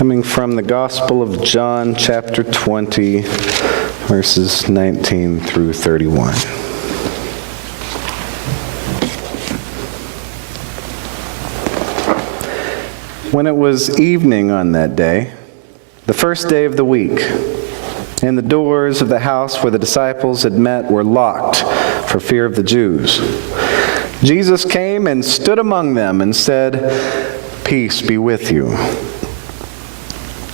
Coming from the Gospel of John, chapter 20, verses 19 through 31. When it was evening on that day, the first day of the week, and the doors of the house where the disciples had met were locked for fear of the Jews, Jesus came and stood among them and said, "Peace be with you."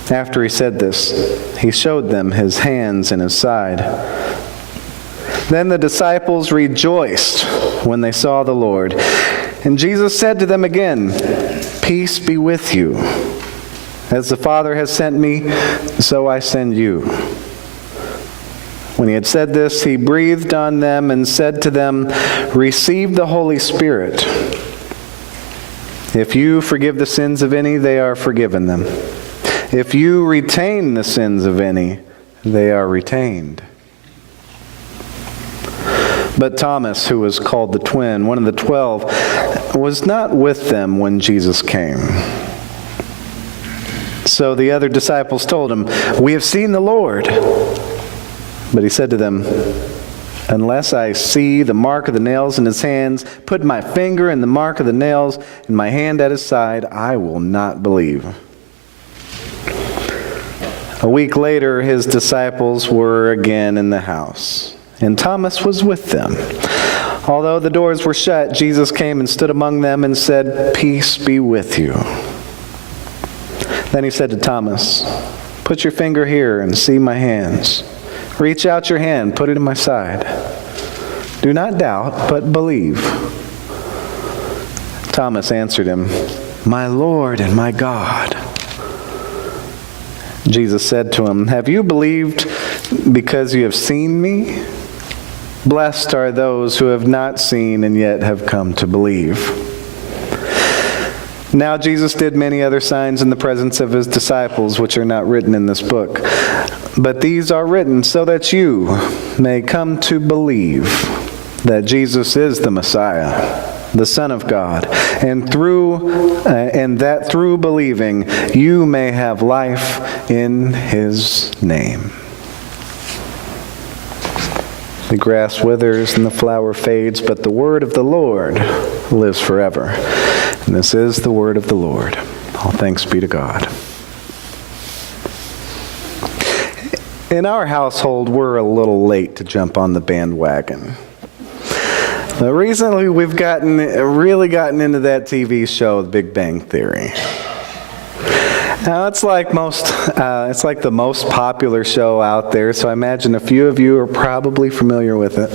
After he said this, he showed them his hands and his side. Then the disciples rejoiced when they saw the Lord. And Jesus said to them again, "Peace be with you. As the Father has sent me, so I send you." When he had said this, he breathed on them and said to them, "Receive the Holy Spirit. If you forgive the sins of any, they are forgiven them. If you retain the sins of any, they are retained." But Thomas, who was called the twin, one of the 12, was not with them when Jesus came. So the other disciples told him, "We have seen the Lord." But he said to them, "Unless I see the mark of the nails in his hands, put my finger in the mark of the nails, and my hand at his side, I will not believe." A week later, his disciples were again in the house, and Thomas was with them. Although the doors were shut, Jesus came and stood among them and said, "Peace be with you." Then he said to Thomas, "Put your finger here and see my hands. Reach out your hand, put it in my side. Do not doubt, but believe." Thomas answered him, "My Lord and my God." Jesus said to him, "Have you believed because you have seen me? Blessed are those who have not seen and yet have come to believe." Now Jesus did many other signs in the presence of his disciples, which are not written in this book. But these are written so that you may come to believe that Jesus is the Messiah, the Son of God, and that through believing you may have life in his name. The grass withers and the flower fades, but the word of the Lord lives forever. And this is the word of the Lord. All thanks be to God. In our household, we're a little late to jump on the bandwagon. Recently, we've really gotten into that TV show, The Big Bang Theory. Now, it's like the most popular show out there, so I imagine a few of you are probably familiar with it.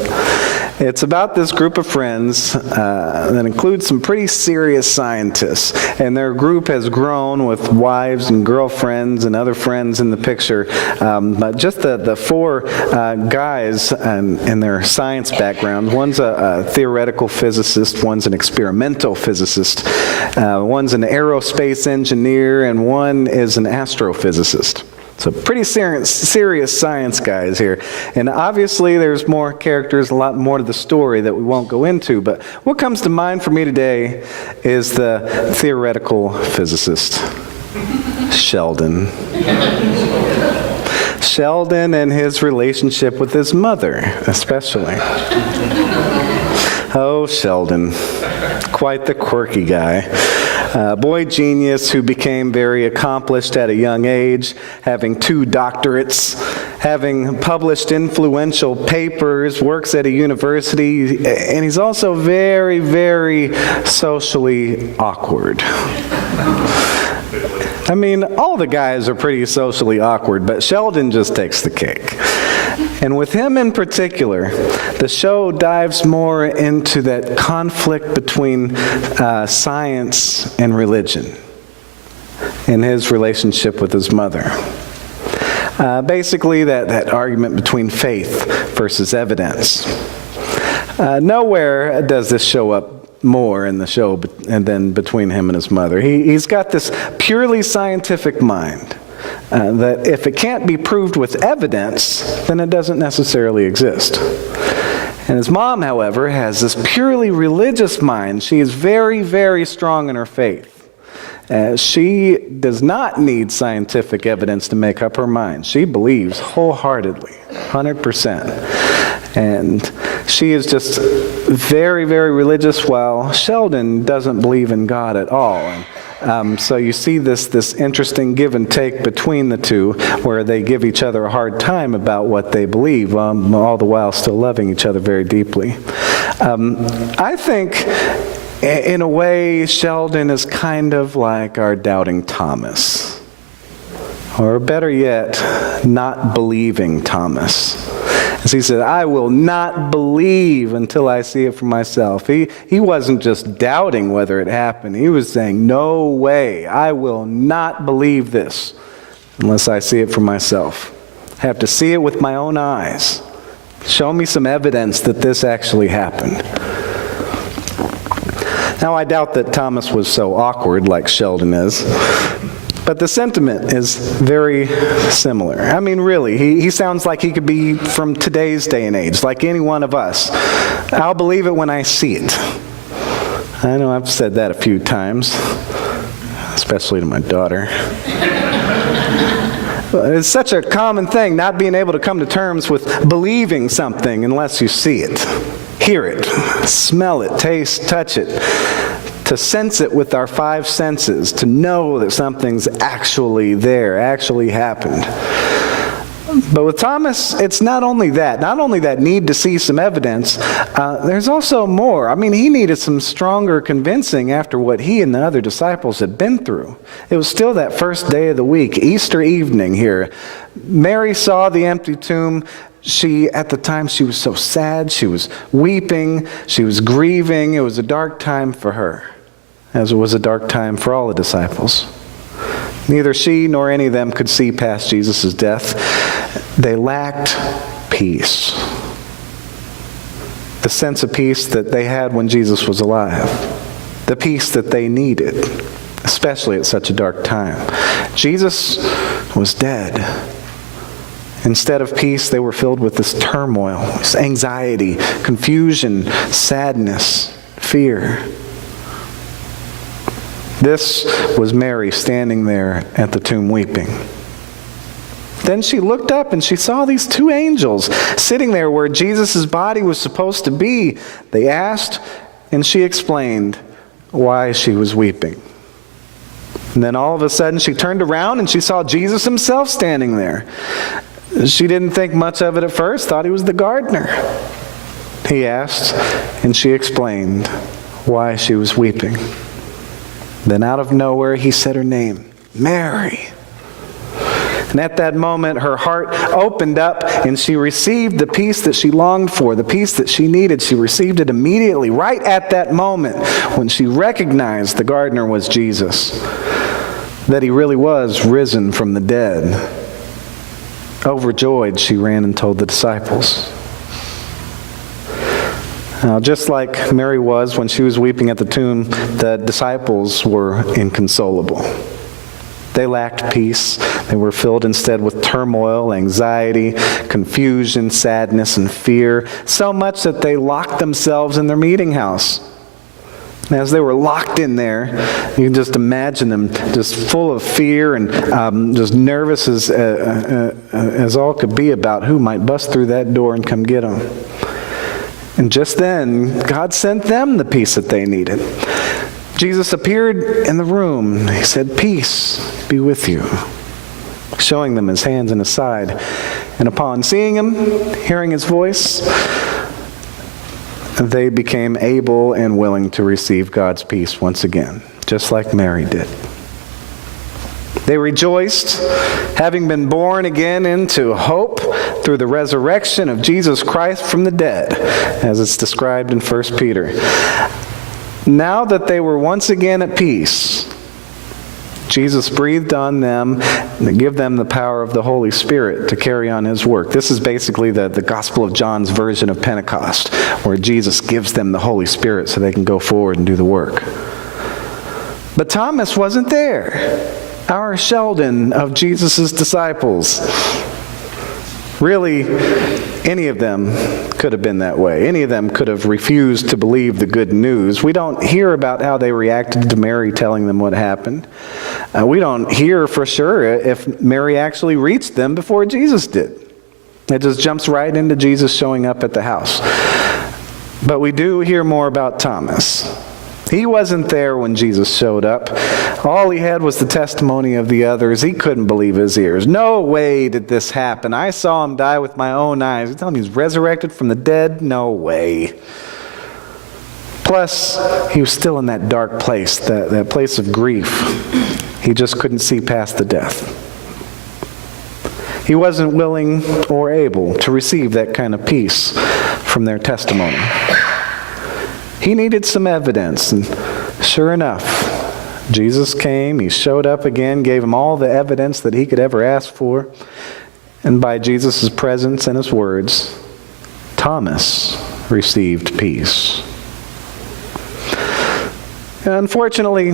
It's about this group of friends that includes some pretty serious scientists, and their group has grown with wives and girlfriends and other friends in the picture. But just the four guys and their science background. One's a theoretical physicist, one's an experimental physicist, one's an aerospace engineer, and one is an astrophysicist. So pretty serious science guys here. And obviously there's more characters, a lot more to the story that we won't go into. But what comes to mind for me today is the theoretical physicist, Sheldon. Sheldon and his relationship with his mother, especially. Oh, Sheldon. Quite the quirky guy. Boy genius who became very accomplished at a young age, having 2 doctorates, having published influential papers, works at a university, and he's also very, very socially awkward. I mean, all the guys are pretty socially awkward, but Sheldon just takes the cake. And with him in particular, the show dives more into that conflict between science and religion in his relationship with his mother. Basically, that argument between faith versus evidence. Nowhere does this show up more in the show than between him and his mother. He's got this purely scientific mind. That if it can't be proved with evidence, then it doesn't necessarily exist. And his mom, however, has this purely religious mind. She is very, very strong in her faith. She does not need scientific evidence to make up her mind. She believes wholeheartedly, 100%. And she is just very, very religious, while Sheldon doesn't believe in God at all. So you see this interesting give and take between the two, where they give each other a hard time about what they believe, all the while still loving each other very deeply. I think, in a way, Sheldon is kind of like our doubting Thomas. Or better yet, not believing Thomas. As he said, I will not believe until I see it for myself. He wasn't just doubting whether it happened. He was saying, no way, I will not believe this unless I see it for myself. I have to see it with my own eyes. Show me some evidence that this actually happened. Now, I doubt that Thomas was so awkward like Sheldon is. But the sentiment is very similar. I mean, really, he sounds like he could be from today's day and age, like any one of us. I'll believe it when I see it. I know I've said that a few times, especially to my daughter. It's such a common thing, not being able to come to terms with believing something unless you see it, hear it, smell it, taste, touch it. To sense it with our five senses, to know that something's actually there, actually happened. But with Thomas, it's not only that need to see some evidence, there's also more. I mean, he needed some stronger convincing after what he and the other disciples had been through. It was still that first day of the week, Easter evening here. Mary saw the empty tomb. At the time, she was so sad. She was weeping. She was grieving. It was a dark time for her, as it was a dark time for all the disciples. Neither she nor any of them could see past Jesus' death. They lacked peace. The sense of peace that they had when Jesus was alive. The peace that they needed, especially at such a dark time. Jesus was dead. Instead of peace, they were filled with this turmoil, this anxiety, confusion, sadness, fear. This was Mary standing there at the tomb weeping. Then she looked up and she saw these two angels sitting there where Jesus' body was supposed to be. They asked, and she explained why she was weeping. And then all of a sudden she turned around and she saw Jesus himself standing there. She didn't think much of it at first, thought he was the gardener. He asked, and she explained why she was weeping. Then out of nowhere, he said her name, Mary. And at that moment, her heart opened up and she received the peace that she longed for, the peace that she needed. She received it immediately, right at that moment when she recognized the gardener was Jesus, that he really was risen from the dead. Overjoyed, she ran and told the disciples. Now, just like Mary was when she was weeping at the tomb, the disciples were inconsolable. They lacked peace. They were filled instead with turmoil, anxiety, confusion, sadness, and fear, so much that they locked themselves in their meeting house. And as they were locked in there, you can just imagine them just full of fear and just nervous as all could be about who might bust through that door and come get them. And just then, God sent them the peace that they needed. Jesus appeared in the room. He said, "Peace be with you," showing them his hands and his side. And upon seeing him, hearing his voice, they became able and willing to receive God's peace once again, just like Mary did. They rejoiced, having been born again into hope through the resurrection of Jesus Christ from the dead, as it's described in 1 Peter. Now that they were once again at peace, Jesus breathed on them to give them the power of the Holy Spirit to carry on his work. This is basically the Gospel of John's version of Pentecost, where Jesus gives them the Holy Spirit so they can go forward and do the work. But Thomas wasn't there. Our Sheldon of Jesus' disciples. Really, any of them could have been that way. Any of them could have refused to believe the good news. We don't hear about how they reacted to Mary telling them what happened. We don't hear for sure if Mary actually reached them before Jesus did. It just jumps right into Jesus showing up at the house. But we do hear more about Thomas. He wasn't there when Jesus showed up. All he had was the testimony of the others. He couldn't believe his ears. No way did this happen. I saw him die with my own eyes. You telling me he's resurrected from the dead? No way. Plus, he was still in that dark place, that place of grief. He just couldn't see past the death. He wasn't willing or able to receive that kind of peace from their testimony. He needed some evidence, and sure enough, Jesus came, he showed up again, gave him all the evidence that he could ever ask for, and by Jesus' presence and his words, Thomas received peace. Unfortunately,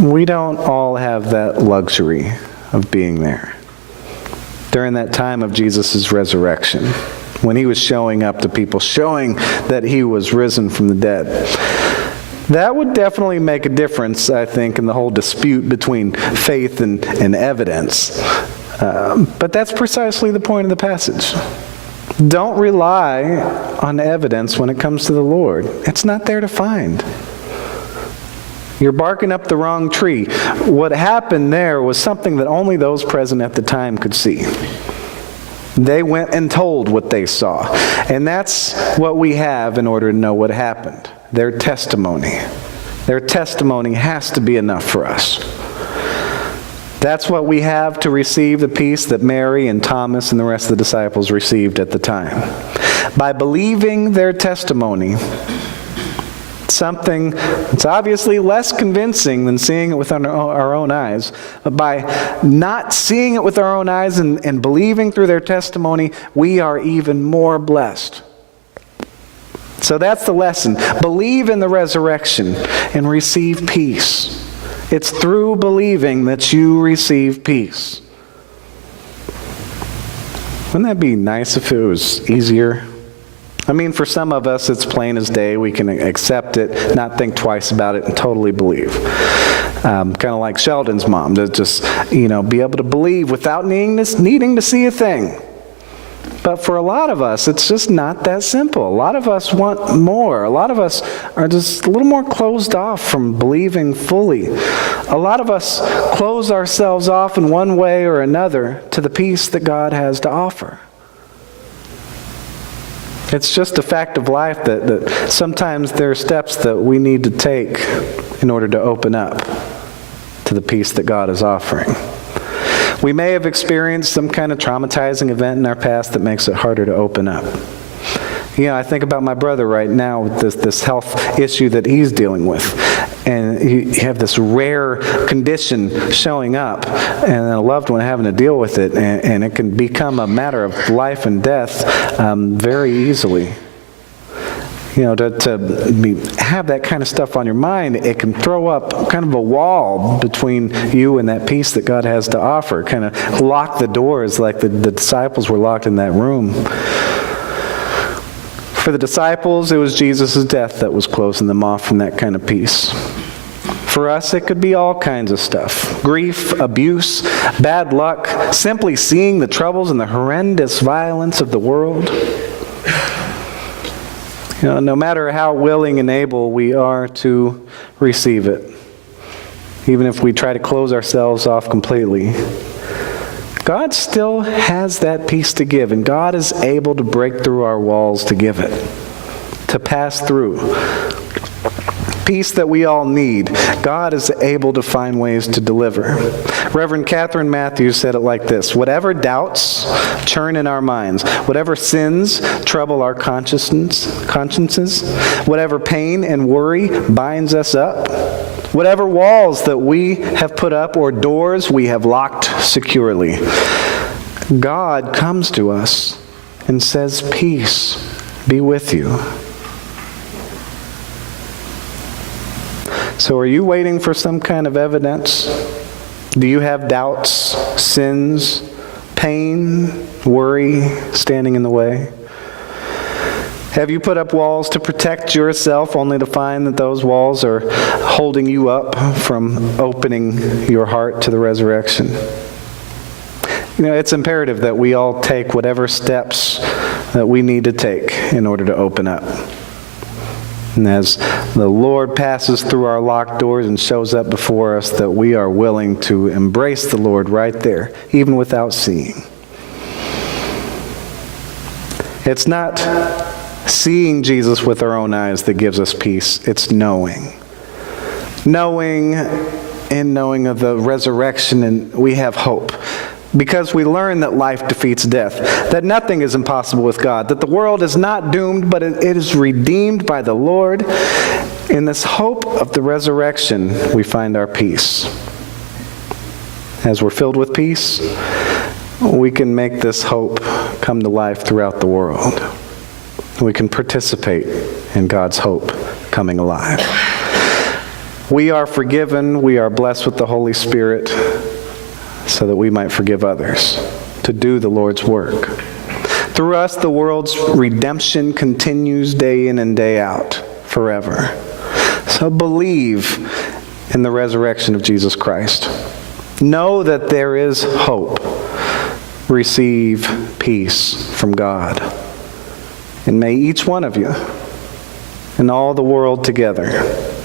we don't all have that luxury of being there. During that time of Jesus' resurrection, when he was showing up to people, showing that he was risen from the dead. That would definitely make a difference, I think, in the whole dispute between faith and evidence. But that's precisely the point of the passage. Don't rely on evidence when it comes to the Lord. It's not there to find. You're barking up the wrong tree. What happened there was something that only those present at the time could see. They went and told what they saw. And that's what we have in order to know what happened. Their testimony. Their testimony has to be enough for us. That's what we have to receive the peace that Mary and Thomas and the rest of the disciples received at the time. By believing their testimony, something that's obviously less convincing than seeing it with our own eyes. But by not seeing it with our own eyes and believing through their testimony, we are even more blessed. So that's the lesson. Believe in the resurrection and receive peace. It's through believing that you receive peace. Wouldn't that be nice if it was easier? I mean, for some of us, it's plain as day. We can accept it, not think twice about it, and totally believe. Kind of like Sheldon's mom, to just, be able to believe without needing to see a thing. But for a lot of us, it's just not that simple. A lot of us want more. A lot of us are just a little more closed off from believing fully. A lot of us close ourselves off in one way or another to the peace that God has to offer. It's just a fact of life that sometimes there are steps that we need to take in order to open up to the peace that God is offering. We may have experienced some kind of traumatizing event in our past that makes it harder to open up. I think about my brother right now with this health issue that he's dealing with. And you have this rare condition showing up and a loved one having to deal with it. And it can become a matter of life and death very easily. To have that kind of stuff on your mind, it can throw up kind of a wall between you and that peace that God has to offer. Kind of lock the doors like the disciples were locked in that room. For the disciples, it was Jesus' death that was closing them off from that kind of peace. For us, it could be all kinds of stuff. Grief, abuse, bad luck, simply seeing the troubles and the horrendous violence of the world. No matter how willing and able we are to receive it, even if we try to close ourselves off completely, God still has that peace to give, and God is able to break through our walls to give it, to pass through. Peace that we all need. God is able to find ways to deliver. Reverend Catherine Matthews said it like this: whatever doubts churn in our minds, whatever sins trouble our consciences, whatever pain and worry binds us up, whatever walls that we have put up or doors we have locked securely, God comes to us and says, "Peace be with you." So are you waiting for some kind of evidence? Do you have doubts, sins, pain, worry standing in the way? Have you put up walls to protect yourself only to find that those walls are holding you up from opening your heart to the resurrection? You know, it's imperative that we all take whatever steps that we need to take in order to open up. And as the Lord passes through our locked doors and shows up before us, that we are willing to embrace the Lord right there, even without seeing. It's not seeing Jesus with our own eyes that gives us peace. It's knowing. Knowing of the resurrection, and we have hope. Because we learn that life defeats death, that nothing is impossible with God, that the world is not doomed, but it is redeemed by the Lord. In this hope of the resurrection, we find our peace. As we're filled with peace, we can make this hope come to life throughout the world. We can participate in God's hope coming alive. We are forgiven, we are blessed with the Holy Spirit, so that we might forgive others, to do the Lord's work. Through us, the world's redemption continues day in and day out, forever. So believe in the resurrection of Jesus Christ. Know that there is hope. Receive peace from God. And may each one of you and all the world together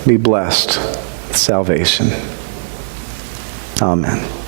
be blessed with salvation. Amen.